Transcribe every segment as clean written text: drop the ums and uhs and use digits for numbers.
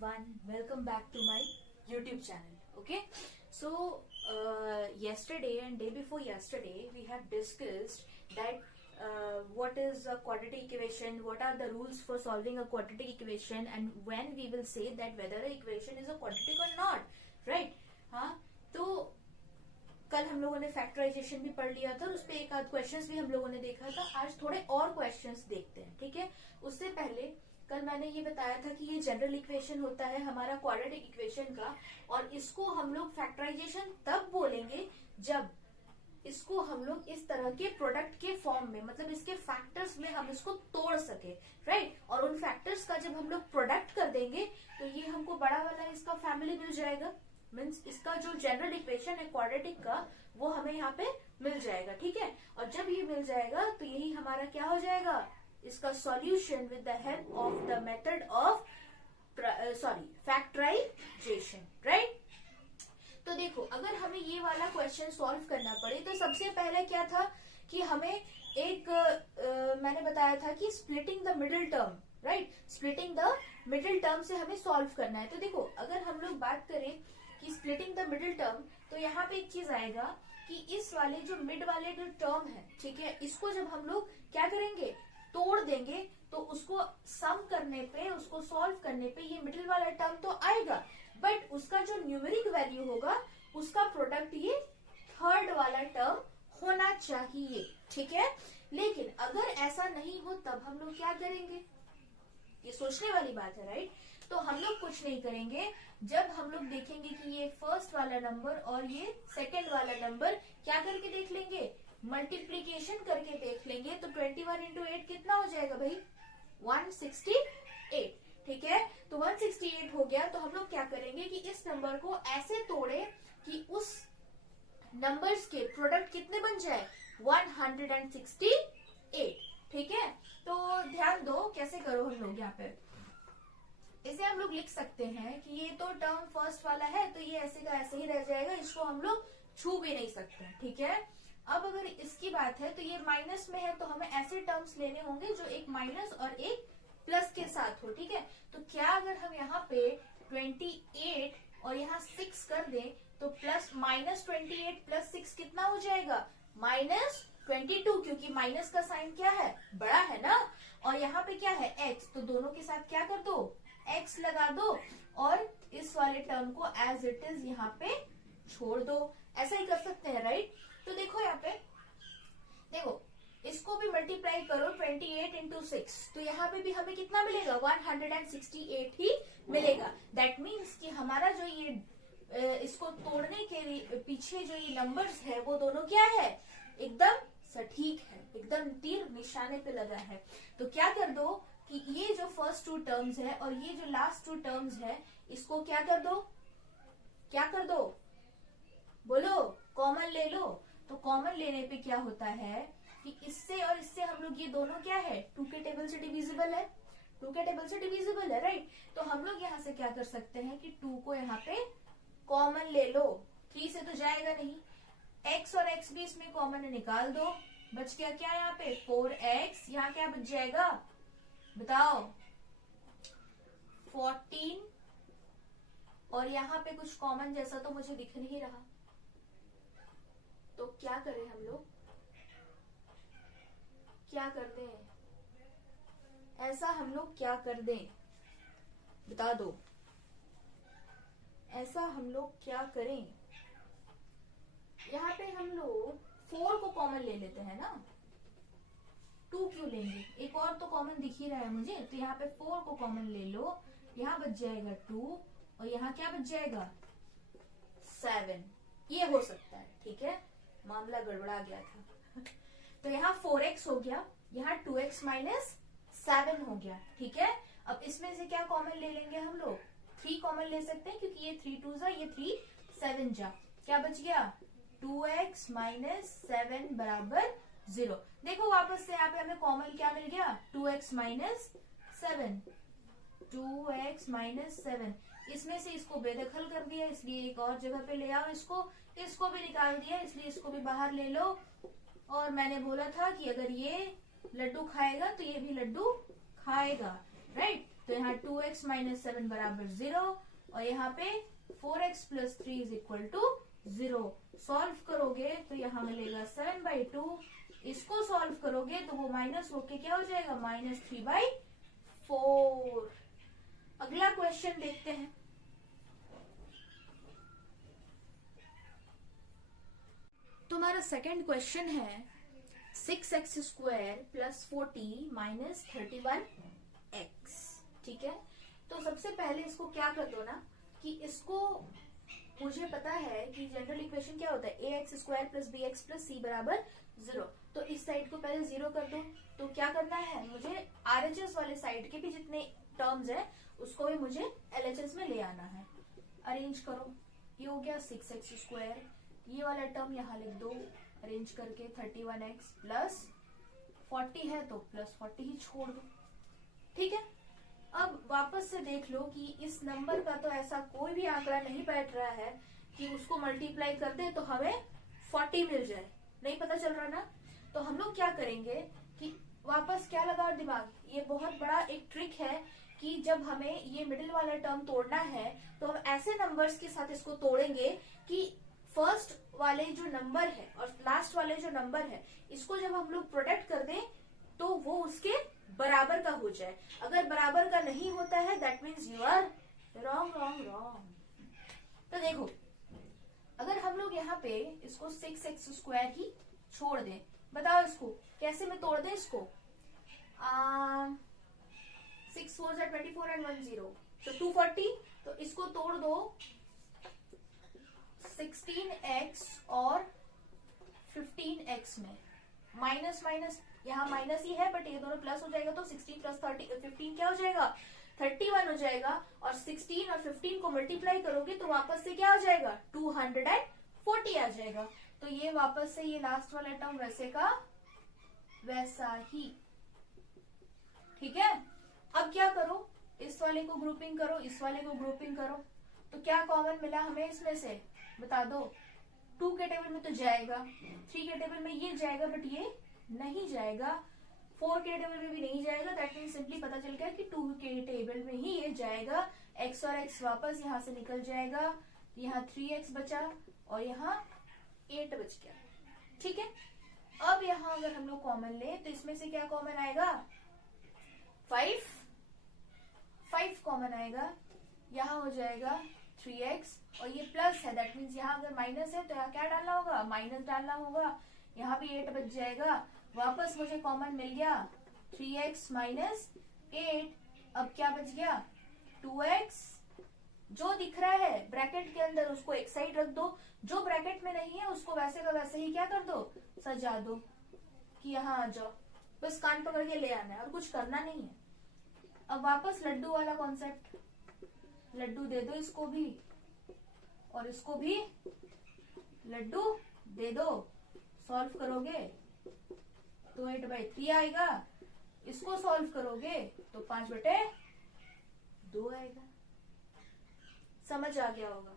everyone, welcome back to my YouTube channel. Okay, so yesterday and day before yesterday we have discussed that what is a quadratic equation, what are the rules for solving a quadratic equation, and when we will say that whether an equation is a quadratic or not, right? हाँ, तो कल हम लोगों ने factorisation भी पढ़ लिया था और उस पे एक आध क्वेश्चंस भी हम लोगों ने देखा था। आज थोड़े और क्वेश्चंस देखते हैं, ठीक है। उससे पहले कल मैंने ये बताया था कि ये जनरल इक्वेशन होता है हमारा क्वाड्रेटिक इक्वेशन का, और इसको हम लोग फैक्टराइजेशन तब बोलेंगे जब इसको हम लोग इस तरह के प्रोडक्ट के फॉर्म में, मतलब इसके फैक्टर्स में हम इसको तोड़ सके, राइट। और उन फैक्टर्स का जब हम लोग प्रोडक्ट कर देंगे तो ये हमको बड़ा वाला इसका फैमिली मिल जाएगा। मीन्स इसका जो जनरल इक्वेशन है क्वाड्रेटिक का वो हमें यहाँ पे मिल जाएगा, ठीक है। और जब ये मिल जाएगा तो यही हमारा क्या हो जाएगा, इसका solution with the help of the method of factorisation, right. तो देखो, अगर हमें ये वाला क्वेश्चन सॉल्व करना पड़े तो सबसे पहले क्या था कि हमें एक मैंने बताया था कि splitting the middle term, right, splitting the middle term से हमें सॉल्व करना है। तो देखो, अगर हम लोग बात करें कि स्प्लिटिंग द मिडिल टर्म, तो यहाँ पे एक चीज आएगा कि इस वाले जो मिड वाले जो टर्म है, ठीक है, इसको जब हम लोग क्या करेंगे, तोड़ देंगे, तो उसको सम करने पे, उसको सॉल्व करने पे ये मिडिल वाला टर्म तो आएगा, बट उसका जो न्यूमेरिक वैल्यू होगा उसका प्रोडक्ट ये थर्ड वाला टर्म होना चाहिए, ठीक है। लेकिन अगर ऐसा नहीं हो तब हम लोग क्या करेंगे, ये सोचने वाली बात है, राइट। तो हम लोग कुछ नहीं करेंगे, जब हम लोग देखेंगे कि ये फर्स्ट वाला नंबर और ये सेकंड वाला नंबर क्या करके देख लेंगे, मल्टीप्लीकेशन करके देख लेंगे। तो 21 इंटू 8 कितना हो जाएगा भाई, 168, ठीक है। तो 168 हो गया। तो हम लोग क्या करेंगे कि इस नंबर को ऐसे तोड़े कि उस नंबर्स के प्रोडक्ट कितने बन जाए, 168, ठीक है। तो ध्यान दो कैसे करो हम लोग, यहाँ पे इसे हम लोग लिख सकते हैं कि ये तो टर्म फर्स्ट वाला है तो ये ऐसे का ऐसे ही रह जाएगा, इसको हम लोग छू भी नहीं सकते, ठीक है। अब अगर इसकी बात है तो ये माइनस में है तो हमें ऐसे टर्म्स लेने होंगे जो एक माइनस और एक प्लस के साथ हो, ठीक है। तो क्या अगर हम यहाँ पे 28 और यहाँ 6 कर दें तो प्लस -28 + 6 कितना हो जाएगा, -22, क्योंकि माइनस का साइन क्या है, बड़ा है ना। और यहाँ पे क्या है, x, तो दोनों के साथ क्या कर दो, x लगा दो और इस वाले टर्म को एज इट इज यहाँ पे छोड़ दो। ऐसा ही कर सकते हैं, राइट। तो देखो यहाँ पे, देखो इसको भी मल्टीप्लाई करो 28 इंटू 6, तो यहाँ पे भी हमें कितना मिलेगा, 168 ही मिलेगा। दैट मीन्स कि हमारा जो ये इसको तोड़ने के लिए पीछे जो ये नंबर्स है वो दोनों क्या है, एकदम सटीक है, एकदम तीर निशाने पे लगा है। तो क्या कर दो कि ये जो फर्स्ट टू टर्म्स है और ये जो लास्ट टू टर्म्स है इसको क्या कर दो, क्या कर दो, बोलो, कॉमन ले लो। तो कॉमन लेने पे क्या होता है कि इससे और इससे हम लोग, ये दोनों क्या है, 2 के टेबल से डिविजिबल है, 2 के टेबल से डिविजिबल है, राइट। तो हम लोग यहाँ से क्या कर सकते हैं कि 2 को यहाँ पे कॉमन ले लो, 3 से तो जाएगा नहीं, x और x भी इसमें कॉमन निकाल दो, बच गया क्या यहाँ पे 4x, यहाँ क्या बच जाएगा बताओ 14, और यहाँ पे कुछ कॉमन जैसा तो मुझे दिख नहीं रहा। तो क्या करें हम लोग, क्या कर दें, ऐसा हम लोग क्या कर दें, बता दो, ऐसा हम लोग क्या करें। यहाँ पे हम लोग 4 को कॉमन ले लेते हैं ना, 2 क्यों लेंगे, एक और तो कॉमन दिख ही रहा है मुझे। तो यहाँ पे 4 को कॉमन ले लो, यहाँ बच जाएगा 2 और यहाँ क्या बच जाएगा 7, ये हो सकता है, ठीक है। मामला गड़बड़ा गया था तो यहाँ 4x हो गया, यहाँ 2x - 7 हो गया, ठीक है। अब इसमें से क्या कॉमन ले लेंगे हम लोग, 3 कॉमन ले सकते हैं क्योंकि ये 3 2 जा, ये 3 7 जा, क्या बच गया 2x - 7 = 0। देखो वापस से यहाँ पे हमें कॉमन क्या मिल गया, 2x - 7, 2x - 7, इसमें से इसको बेदखल कर दिया इसलिए एक और जगह पे ले आओ, इसको भी निकाल दिया इसलिए इसको भी बाहर ले लो। और मैंने बोला था कि अगर ये लड्डू खाएगा तो ये भी लड्डू खाएगा, राइट। तो यहाँ 2x माइनस 7 बराबर 0 और यहाँ पे 4x plus 3 is equal to 0। Solve करोगे तो यहाँ मिलेगा 7/2। इसको सॉल्व करोगे तो वो माइनस होके क्या हो जाएगा, -3/4। अगला क्वेश्चन देखते हैं। तुम्हारा सेकंड क्वेश्चन है 6x square plus 40 minus 31x। ठीक है, तो सबसे पहले इसको क्या कर दो ना कि इसको, मुझे पता है कि जनरल इक्वेशन क्या होता है, ax square plus b x plus c बराबर 0। तो इस साइड को पहले 0 कर दो। तो क्या करना है, मुझे RHS वाले साइड के भी जितने टर्म्स है उसको भी मुझे LHS में ले आना है। अरेंज करो, ये हो गया 6x स्क्वायर, ये वाला टर्म यहाँ लिख दो अरेंज करके 31x प्लस 40 है तो प्लस 40 ही छोड़ दो। ठीक है, अब वापस से देख लो कि इस नंबर का तो ऐसा कोई भी आंकड़ा नहीं बैठ रहा है कि उसको मल्टीप्लाई कर दे तो हमें 40 मिल जाए, नहीं पता चल रहा ना। तो हम लोग क्या करेंगे कि वापस क्या लगा दिमाग, ये बहुत बड़ा एक ट्रिक है कि जब हमें ये मिडिल वाला टर्म तोड़ना है तो हम ऐसे नंबर्स के साथ इसको तोड़ेंगे कि फर्स्ट वाले जो नंबर है और लास्ट वाले जो नंबर है इसको जब हम लोग प्रोडक्ट कर दें तो वो उसके बराबर का हो जाए। अगर बराबर का नहीं होता है that means you are wrong wrong wrong. तो देखो, अगर हम लोग यहाँ पे इसको 6x स्क्वायर ही छोड़ दें, बताओ इसको कैसे में तोड़ दें इसको। 6 4 24 एंड 1 0 तो 240। तो इसको तोड़ दो 16x और 15x में, माइनस माइनस यहाँ माइनस ही है बट ये दोनों प्लस हो जाएगा तो 16 प्लस 15 क्या हो जाएगा, 31 हो जाएगा। और 16 और 15 को मल्टीप्लाई करोगे तो वापस से क्या हो जाएगा, 240 आ जाएगा। तो ये वापस से ये लास्ट वाला टर्म वैसे का वैसा ही। ठीक है, अब क्या करो, इस वाले को ग्रुपिंग करो, इस वाले को ग्रुपिंग करो। तो क्या कॉमन मिला हमें इसमें से, बता दो। 2 के टेबल में तो जाएगा, 3 के टेबल में ये जाएगा बट ये नहीं जाएगा, 4 के टेबल में भी नहीं जाएगा। दैट मीन्स सिंपली पता चल गया कि 2 के टेबल में ही ये जाएगा। x और x वापस यहाँ से निकल जाएगा, यहाँ 3x बचा और यहाँ 8 बच गया। ठीक है, अब यहाँ अगर हम लोग कॉमन ले तो इसमें से क्या कॉमन आएगा, 5 कॉमन आएगा। यहाँ हो जाएगा 3x और ये प्लस है दैट मीन्स यहाँ अगर माइनस है तो यहाँ क्या डालना होगा, माइनस डालना होगा। यहाँ भी 8 बच जाएगा। वापस मुझे कॉमन मिल गया 3x माइनस 8। अब क्या बच गया, 2x। जो दिख रहा है ब्रैकेट के अंदर उसको एक साइड रख दो, जो ब्रैकेट में नहीं है उसको वैसे का वैसे ही क्या कर दो, सजा दो कि यहाँ आ जाओ। बस कान पकड़ के ले आना है और कुछ करना नहीं है। अब वापस लड्डू वाला कॉन्सेप्ट, लड्डू दे दो इसको भी और इसको भी लड्डू दे दो। सॉल्व करोगे तो 8/3 आएगा, इसको सॉल्व करोगे तो 5/2 आएगा। समझ आ गया होगा।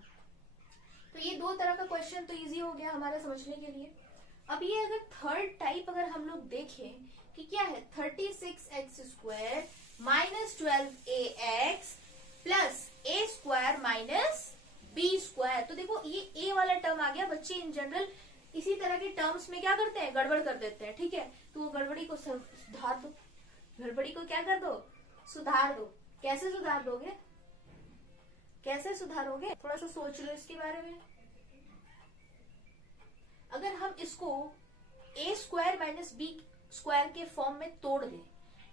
तो ये 2 तरह का क्वेश्चन तो इजी हो गया हमारा समझने के लिए। अब ये अगर थर्ड टाइप अगर हम लोग देखें कि क्या है, 36x square minus 12ax plus a square minus b square. तो देखो ये a वाला टर्म आ गया। बच्चे इन जनरल इसी तरह के टर्म्स में क्या करते हैं, गड़बड़ कर देते हैं। ठीक है, तो वो गड़बड़ी को सुधार दो, गड़बड़ी को क्या कर दो, सुधार दो। कैसे सुधार दोगे, कैसे सुधारोगे, थोड़ा सा सोच लो इसके बारे में। अगर हम इसको a square minus b square के फॉर्म में तोड़ दें,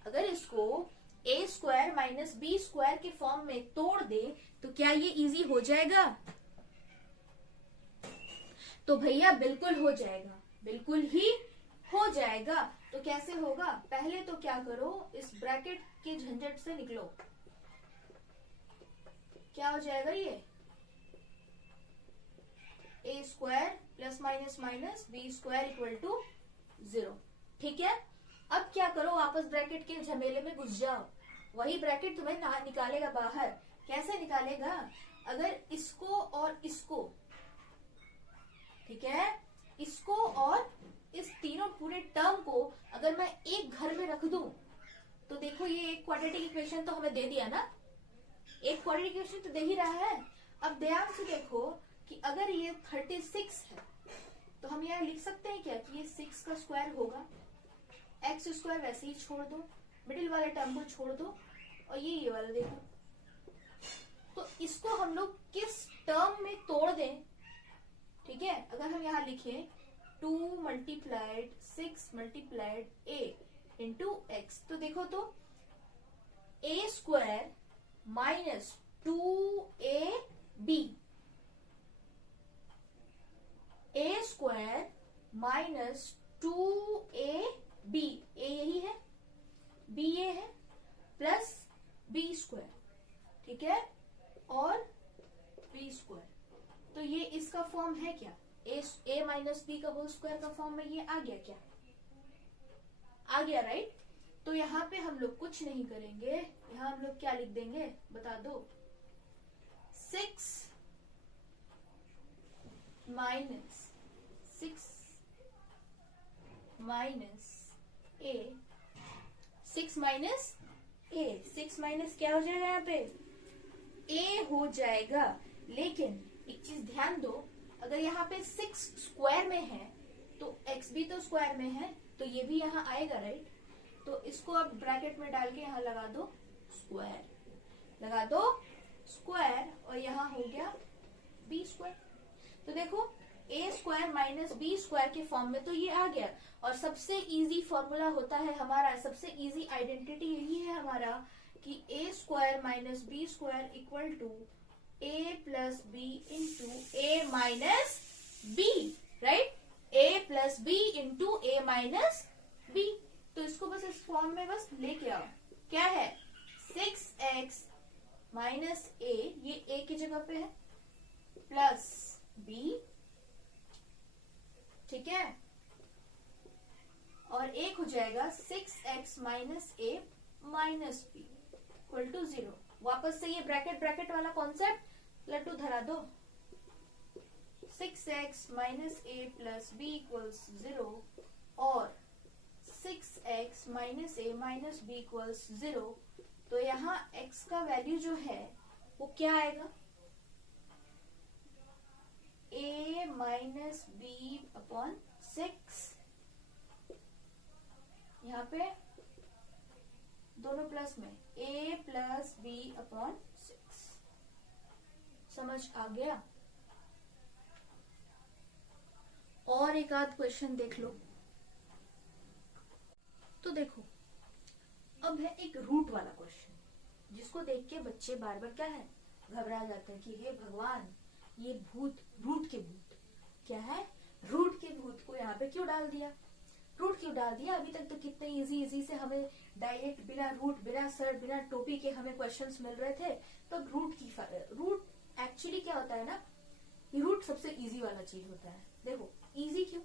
अगर इसको a square minus b square के फॉर्म में तोड़ दे तो क्या ये इजी हो जाएगा, तो भैया बिल्कुल हो जाएगा, बिल्कुल ही हो जाएगा। तो कैसे होगा, पहले तो क्या करो, इस ब्रैकेट के झंझट से निकलो। क्या हो जाएगा, ये a square plus minus minus b square equal to 0। ठीक है, अब क्या करो, वापस ब्रैकेट के झमेले में घुस जाओ। वही ब्रैकेट तुम्हें निकालेगा बाहर। कैसे निकालेगा, अगर इसको और इसको, ठीक है, इसको और इस तीनों पूरे टर्म को अगर मैं एक घर में रख दूं तो देखो ये एक क्वाड्रेटिक इक्वेशन तो हमें दे दिया ना, एक क्वाड्रेटिक इक्वेशन तो दे ही रहा है। अब ध्यान से देखो कि अगर ये 36 है तो हम यहाँ लिख सकते हैं क्या कि ये 6 का स्क्वायर होगा, एक्स स्क्वायर वैसे ही छोड़ दो, मिडिल वाले टर्म को छोड़ दो, और ये वाला देखो। तो इसको हम लोग किस टर्म में तोड़ दें, ठीक है। अगर हम यहाँ लिखें 2 मल्टीप्लाइड 6 मल्टीप्लाइड ए इंटू एक्स, तो देखो तो ए स्क्वायर माइनस 2ab, ए स्क्वायर माइनस 2ab, ए यही है, बी ये है, प्लस बी स्क्वायर, ठीक है, और बी स्क्वायर। तो ये इसका फॉर्म है क्या, ए माइनस बी का होल स्क्वायर का फॉर्म में ये आ गया क्या, आ गया राइट। तो यहाँ पे हम लोग कुछ नहीं करेंगे, यहाँ हम लोग क्या लिख देंगे बता दो, 6 माइनस 6 माइनस ए, 6 माइनस ए, 6 माइनस क्या हो जाएगा यहाँ पे ए हो जाएगा। लेकिन एक चीज ध्यान दो, अगर यहाँ पे 6 स्क्वायर में है तो x भी तो स्क्वायर में है, तो ये भी यहाँ आएगा राइट। तो इसको अब ब्रैकेट में डाल के यहाँ लगा दो स्क्वायर, लगा दो स्क्वायर, और यहाँ हो गया बी स्क्वायर। तो देखो A square minus B square के फॉर्म में तो ये आ गया। और सबसे इजी फॉर्मूला होता है हमारा, सबसे इजी आइडेंटिटी यही है हमारा कि a square minus B square equal to a plus b into a minus b, right, a plus b into a minus b. तो इसको बस इस फॉर्म में बस लेके आओ, क्या है 6x माइनस ए, ये ए की जगह पे है, प्लस बी, ठीक है, और एक हो जाएगा 6x minus A minus B equal to 0। वापस से ये ब्रैकेट ब्रैकेट वाला कॉन्सेप्ट लड्डू धरा दो, 6x minus A plus B equals 0 और 6x minus A minus B equals 0। तो यहाँ x का वैल्यू जो है वो क्या आएगा, a माइनस बी अपॉन 6, यहाँ पे दोनों प्लस में a प्लस बी अपॉन 6। समझ आ गया। और एक आध क्वेश्चन देख लो। तो देखो अब है एक रूट वाला क्वेश्चन, जिसको देख के बच्चे बार बार क्या है घबरा जाते हैं कि हे भगवान, ये भूत, रूट के भूत क्या है, रूट के भूत को यहाँ पे क्यों डाल दिया, रूट क्यों डाल दिया। अभी तक तो कितने इजी से हमें डायरेक्ट बिना रूट बिना सर बिना टोपी के हमें क्वेश्चंस मिल रहे थे। तो रूट एक्चुअली क्या होता है ना, रूट सबसे इजी वाला चीज होता है। देखो इजी क्यों,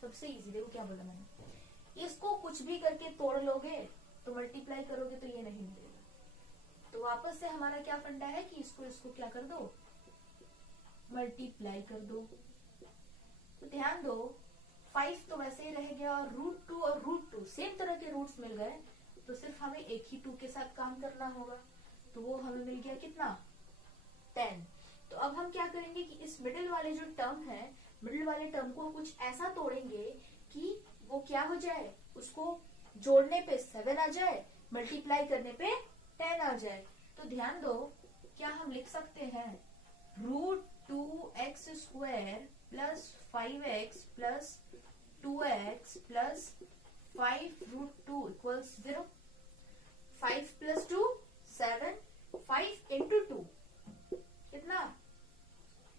सबसे इजी, देखो क्या बोला मैंने, इसको कुछ भी करके तोड़ लोगे तो मल्टीप्लाई करोगे तो ये नहीं मिलेगा। तो वापस से हमारा क्या फंडा है कि इसको क्या कर दो, मल्टीप्लाई कर दो। तो ध्यान दो 5 तो वैसे ही रह गया, और √2 और √2 सेम तरह के रूट्स मिल गए, तो सिर्फ हमें एक ही 2 के साथ काम करना होगा। तो वो हमें मिल गया कितना 10। तो अब हम क्या करेंगे कि इस मिडिल वाले जो टर्म है, मिडिल वाले टर्म को कुछ ऐसा तोड़ेंगे कि वो क्या हो जाए, उसको जोड़ने पे 7 आ जाए, मल्टीप्लाई करने पे 10 आ जाए। तो ध्यान दो क्या हम लिख सकते हैं, √2x square plus 5x plus 2x plus 5√2 equals 0। 5 plus 2 7, 5 into 2 कितना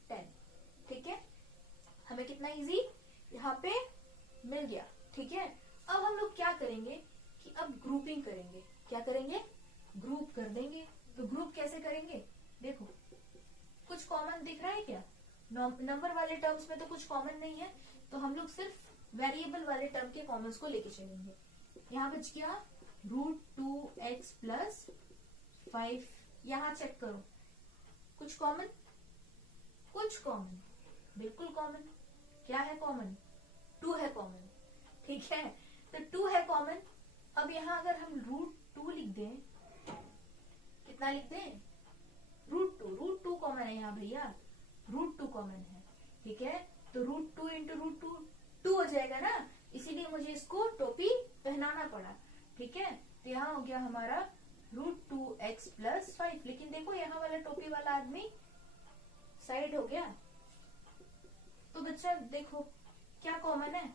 10, ठीक है। हमें कितना इजी यहाँ पे मिल गया, ठीक है। अब हम लोग क्या करेंगे कि अब ग्रुपिंग करेंगे, क्या करेंगे, ग्रुप कर देंगे। तो ग्रुप कैसे करेंगे, देखो कुछ कॉमन दिख रहा है क्या, नंबर वाले टर्म्स में तो कुछ कॉमन नहीं है, तो हम लोग सिर्फ वेरिएबल वाले टर्म के कॉमन्स को लेके चलेंगे। यहाँ बच गया √2x प्लस 5, यहाँ चेक करो कुछ कॉमन, कुछ कॉमन, बिल्कुल कॉमन, क्या है कॉमन, 2 है कॉमन, ठीक है। तो 2 है कॉमन। अब यहाँ अगर हम 2 लिख दें, कितना लिख दें, √2 कॉमन है यहाँ भैया, √2 कॉमन है, ठीक है। तो √2 इंटू √2 2 हो जाएगा ना, इसीलिए मुझे इसको टोपी पहनाना पड़ा, ठीक है। तो यहाँ हो गया हमारा √2x + 5। लेकिन देखो यहाँ वाला टोपी वाला आदमी साइड हो गया, तो बच्चा देखो क्या कॉमन है,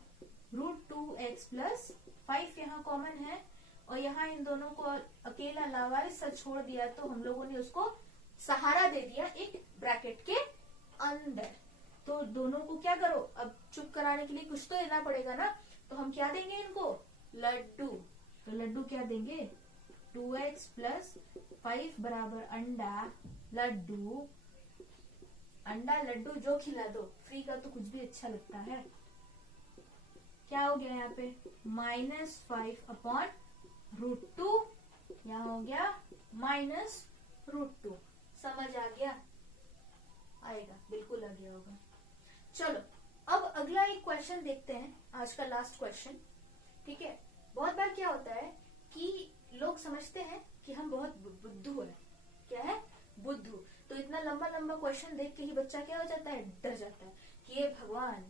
√2x + 5 यहाँ कॉमन है, और यहाँ इन दोनों को अकेला लावारिस छोड़ दिया, तो हम लोगों ने उसको सहारा दे दिया एक ब्रैकेट के अंदर। तो दोनों को क्या करो, अब चुप कराने के लिए कुछ तो देना पड़ेगा ना, तो हम क्या देंगे इनको, लड्डू। तो लड्डू क्या देंगे, 2x + 5 बराबर अंडा लड्डू, अंडा लड्डू जो खिला दो, फ्री का तो कुछ भी अच्छा लगता है। क्या हो गया यहाँ पे, -5/√2, यहाँ हो गया -√2। समझ आ गया, आएगा, बिल्कुल आ गया होगा। चलो अब अगला एक क्वेश्चन देखते हैं, आज का लास्ट क्वेश्चन, ठीक है। बहुत बार क्या होता है कि लोग समझते हैं कि हम बहुत बुद्धू है, क्या है, बुद्धू। तो इतना लंबा लंबा क्वेश्चन देख के ही बच्चा क्या हो जाता है, डर जाता है कि ये भगवान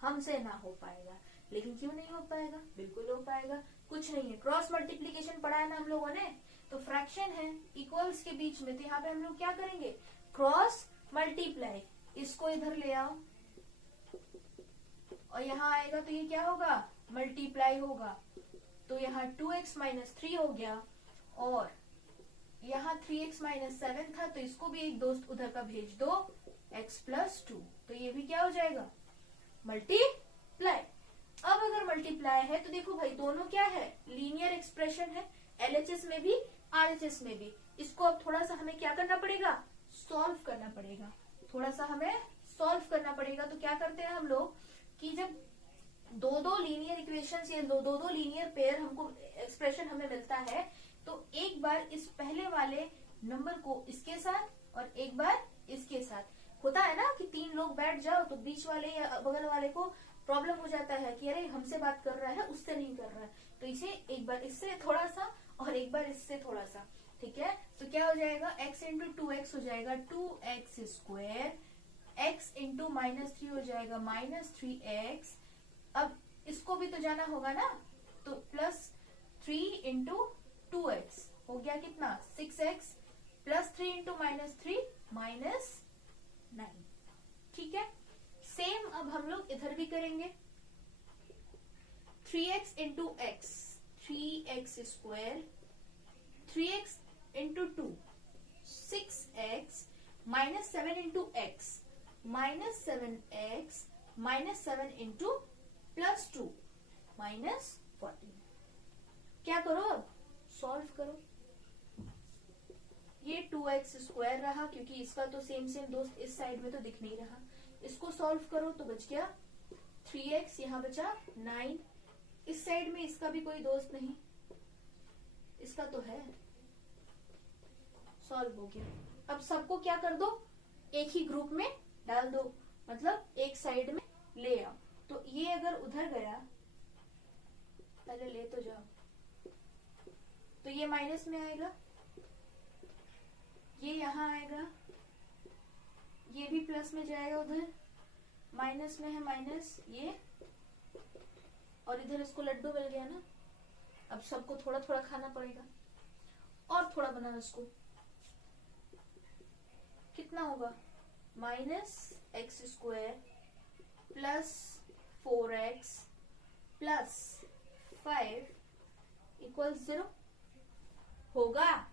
हमसे ना हो पाएगा। लेकिन क्यों नहीं हो पाएगा, बिल्कुल हो पाएगा। कुछ नहीं है, क्रॉस मल्टीप्लीकेशन पढ़ा है ना हम लोगों ने, तो फ्रैक्शन है इक्वल्स के बीच में, तो यहाँ पे हम लोग क्या करेंगे, क्रॉस मल्टीप्लाई। इसको इधर ले आओ और यहाँ आएगा तो ये क्या होगा, मल्टीप्लाई होगा। तो यहाँ 2x - 3 हो गया, और यहाँ 3x - 7 था, तो इसको भी एक दोस्त उधर का भेज दो, x + 2। तो ये भी क्या हो जाएगा, मल्टीप्लाई। अब अगर मल्टीप्लाई है तो देखो भाई दोनों क्या है, लीनियर एक्सप्रेशन है, LHS में भी RHS में भी। इसको अब थोड़ा सा हमें क्या करना पड़ेगा, सॉल्व करना पड़ेगा, थोड़ा सा हमें सॉल्व करना पड़ेगा। तो क्या करते हैं हम लोग कि जब दो लीनियर इक्वेशंस या दो लीनियर पेयर हमको एक्सप्रेशन हमें मिलता है, तो एक बार इस पहले वाले नंबर को इसके साथ और एक बार इसके साथ। होता है ना कि 3 लोग बैठ जाओ तो बीच वाले या बगल वाले को प्रॉब्लम हो जाता है कि अरे हमसे बात कर रहा है, उससे नहीं कर रहा है, तो इसे एक बार इससे थोड़ा सा और एक बार इससे थोड़ा सा, ठीक है। तो क्या हो जाएगा, x × 2x हो जाएगा 2x², x × -3 हो जाएगा -3x। अब इसको भी तो जाना होगा ना, तो +3 × 2x हो गया कितना, 6x, +3 × -3 -9, ठीक है। सेम अब हम लोग इधर भी करेंगे, 3x × x, 3x², 3x × 2, 6x, -7 × x, -7x, -7 × +2, -14। क्या करो, अब सॉल्व करो। ये 2x² रहा, क्योंकि इसका तो सेम दोस्त इस साइड में तो दिख नहीं रहा। इसको सॉल्व करो तो बच गया 3x, यहाँ बचा 9। इस साइड में इसका भी कोई दोस्त नहीं, इसका तो है, सॉल्व हो गया। अब सबको क्या कर दो, एक ही ग्रुप में डाल दो, मतलब एक साइड में ले आओ। तो ये अगर उधर गया, पहले ले तो जाओ, तो ये माइनस में आएगा, ये यहाँ आएगा, ये भी प्लस में जाएगा, उधर माइनस में है माइनस ये, और इधर इसको लड्डू मिल गया ना। अब सबको थोड़ा थोड़ा खाना पड़ेगा, और थोड़ा बनाना इसको। कितना होगा, -x² + 4x + 5 = 0 होगा,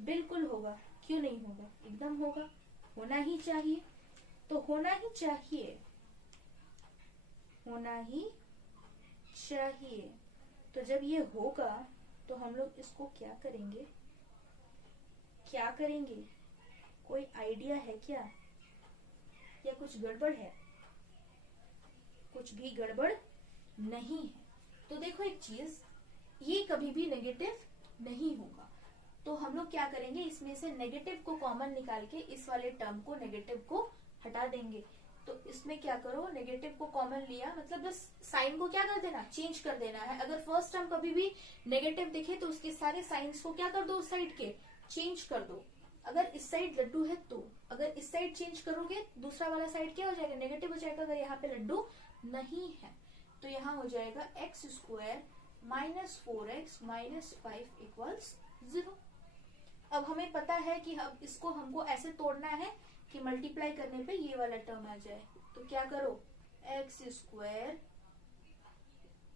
बिल्कुल होगा, क्यों नहीं होगा, एकदम होगा, होना ही चाहिए। तो होना ही चाहिए, होना ही चाहिए। तो जब ये होगा तो हम लोग इसको क्या करेंगे, क्या करेंगे, कोई आइडिया है क्या, या कुछ गड़बड़ है? कुछ भी गड़बड़ नहीं है। तो देखो एक चीज, ये कभी भी नेगेटिव नहीं होगा, तो हम लोग क्या करेंगे, इसमें से नेगेटिव को कॉमन निकाल के इस वाले टर्म को, नेगेटिव को हटा देंगे। तो इसमें क्या करो, नेगेटिव को कॉमन लिया, मतलब बस साइन को क्या कर देना, चेंज कर देना है। अगर फर्स्ट टर्म कभी भी नेगेटिव दिखे तो उसके सारे साइंस को क्या कर दो, उस साइड के चेंज कर दो। अगर इस साइड लड्डू है तो अगर इस साइड चेंज करोगे दूसरा वाला साइड क्या हो जाएगा, नेगेटिव हो जाएगा। अगर यहाँ पे लड्डू नहीं है तो यहाँ हो जाएगा x square minus 4x minus 5 equals 0। अब हमें पता है कि अब इसको हमको ऐसे तोड़ना है कि मल्टीप्लाई करने पे ये वाला टर्म आ जाए। तो क्या करो, x square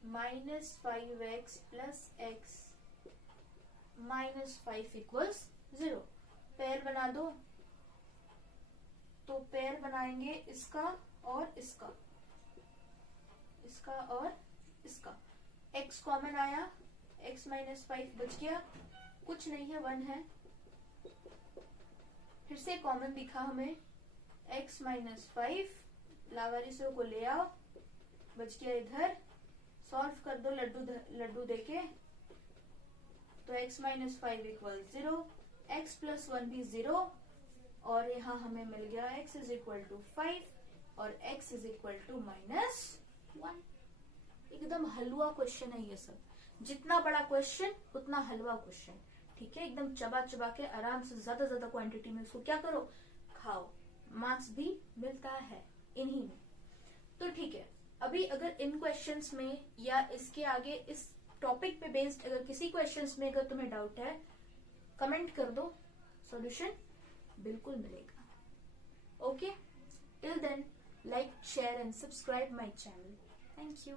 minus 5x plus x minus 5 equals 0। Pair बना दो, तो पेयर बनाएंगे इसका और इसका, इसका और इसका। x कॉमन आया, x माइनस 5 बच गया, कुछ नहीं है 1 है। फिर से कॉमन दिखा हमें, x माइनस 5 लावारिसों को ले आओ, बच गया इधर। सॉल्व कर दो लड्डू देके, तो x minus 5 equal 0, x plus 1 भी 0, और यहाँ हमें मिल गया x इज इक्वल टू 5 और x is equal to minus 1। एकदम हलवा क्वेश्चन है ये सब, जितना बड़ा क्वेश्चन उतना हलवा क्वेश्चन, ठीक है। एकदम चबा चबा के आराम से ज्यादा ज्यादा क्वांटिटी में उसको क्या करो, खाओ, मार्क्स भी मिलता है इन्हीं में। तो ठीक है, अभी अगर इन क्वेश्चंस में या इसके आगे इस टॉपिक पे बेस्ड अगर किसी क्वेश्चंस में अगर तुम्हें डाउट है, कमेंट कर दो, सॉल्यूशन बिल्कुल मिलेगा। Okay, till then like share and subscribe my channel. Thank you.